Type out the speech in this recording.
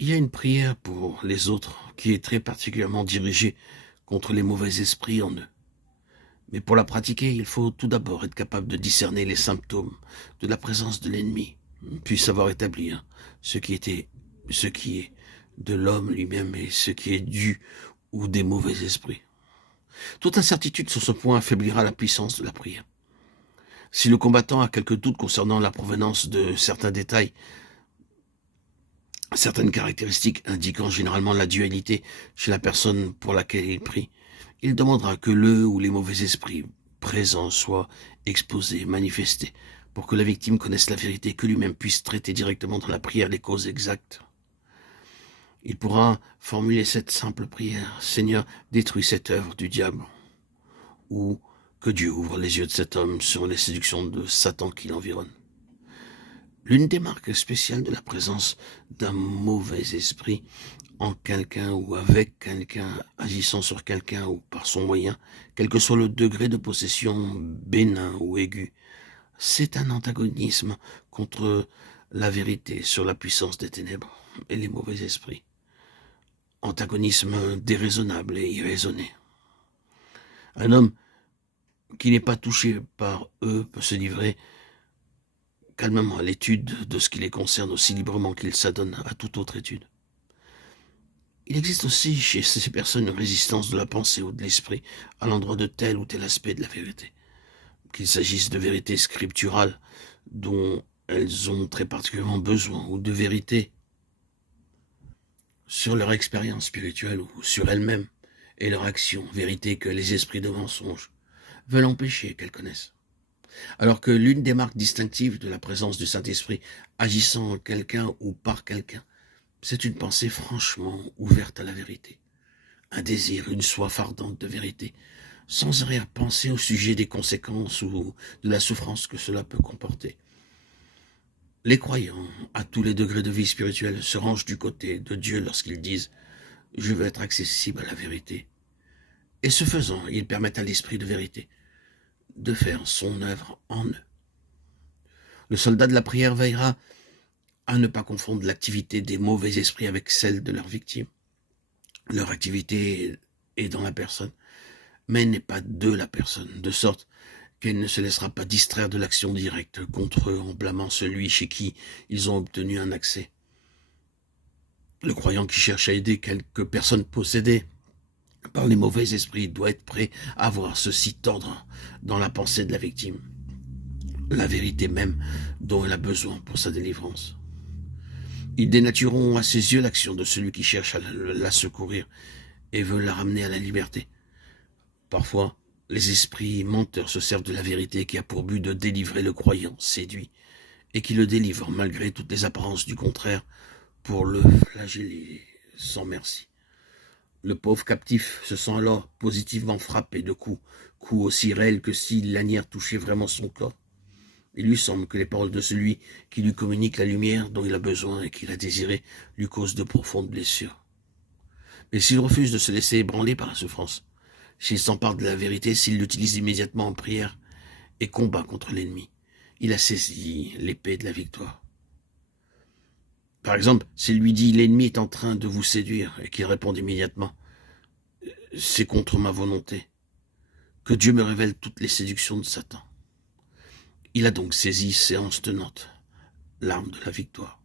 Il y a une prière pour les autres qui est très particulièrement dirigée contre les mauvais esprits en eux. Mais pour la pratiquer, il faut tout d'abord être capable de discerner les symptômes de la présence de l'ennemi, puis savoir établir ce qui est de l'homme lui-même et ce qui est dû ou des mauvais esprits. Toute incertitude sur ce point affaiblira la puissance de la prière. Si le combattant a quelques doutes concernant la provenance de certains détails, certaines caractéristiques indiquant généralement la dualité chez la personne pour laquelle il prie, il demandera que le ou les mauvais esprits présents soient exposés, manifestés, pour que la victime connaisse la vérité, que lui-même puisse traiter directement dans la prière les causes exactes. Il pourra formuler cette simple prière: Seigneur, détruis cette œuvre du diable, ou que Dieu ouvre les yeux de cet homme sur les séductions de Satan qui l'environne. L'une des marques spéciales de la présence d'un mauvais esprit en quelqu'un ou avec quelqu'un, agissant sur quelqu'un ou par son moyen, quel que soit le degré de possession bénin ou aigu, c'est un antagonisme contre la vérité sur la puissance des ténèbres et les mauvais esprits. Antagonisme déraisonnable et irraisonné. Un homme qui n'est pas touché par eux peut se livrer calmement à l'étude de ce qui les concerne aussi librement qu'il s'adonne à toute autre étude. Il existe aussi chez ces personnes une résistance de la pensée ou de l'esprit à l'endroit de tel ou tel aspect de la vérité. Qu'il s'agisse de vérités scripturales dont elles ont très particulièrement besoin, ou de vérités sur leur expérience spirituelle ou sur elles-mêmes et leur action, vérités que les esprits de mensonge veulent empêcher qu'elles connaissent. Alors que l'une des marques distinctives de la présence du Saint-Esprit agissant en quelqu'un ou par quelqu'un, c'est une pensée franchement ouverte à la vérité, un désir, une soif ardente de vérité, sans arrière-pensée au sujet des conséquences ou de la souffrance que cela peut comporter. Les croyants, à tous les degrés de vie spirituelle, se rangent du côté de Dieu lorsqu'ils disent « Je veux être accessible à la vérité ». Et ce faisant, ils permettent à l'esprit de vérité de faire son œuvre en eux. Le soldat de la prière veillera à ne pas confondre l'activité des mauvais esprits avec celle de leurs victimes. Leur activité est dans la personne, mais n'est pas de la personne, de sorte qu'elle ne se laissera pas distraire de l'action directe contre eux en blâmant celui chez qui ils ont obtenu un accès. Le croyant qui cherche à aider quelques personnes possédées par les mauvais esprits doit être prêt à voir ceci tordre dans la pensée de la victime, la vérité même dont elle a besoin pour sa délivrance. Ils dénatureront à ses yeux l'action de celui qui cherche à la secourir et veut la ramener à la liberté. Parfois, les esprits menteurs se servent de la vérité qui a pour but de délivrer le croyant séduit et qui le délivre malgré toutes les apparences du contraire pour le flageller sans merci. Le pauvre captif se sent alors positivement frappé de coups aussi réels que si la lanière touchait vraiment son corps. Il lui semble que les paroles de celui qui lui communique la lumière dont il a besoin et qu'il a désiré lui causent de profondes blessures. Mais s'il refuse de se laisser ébranler par la souffrance, s'il s'empare de la vérité, s'il l'utilise immédiatement en prière et combat contre l'ennemi, il a saisi l'épée de la victoire. Par exemple, s'il lui dit « l'ennemi est en train de vous séduire » et qu'il répond immédiatement « c'est contre ma volonté que Dieu me révèle toutes les séductions de Satan ». Il a donc saisi séance tenante l'arme de la victoire.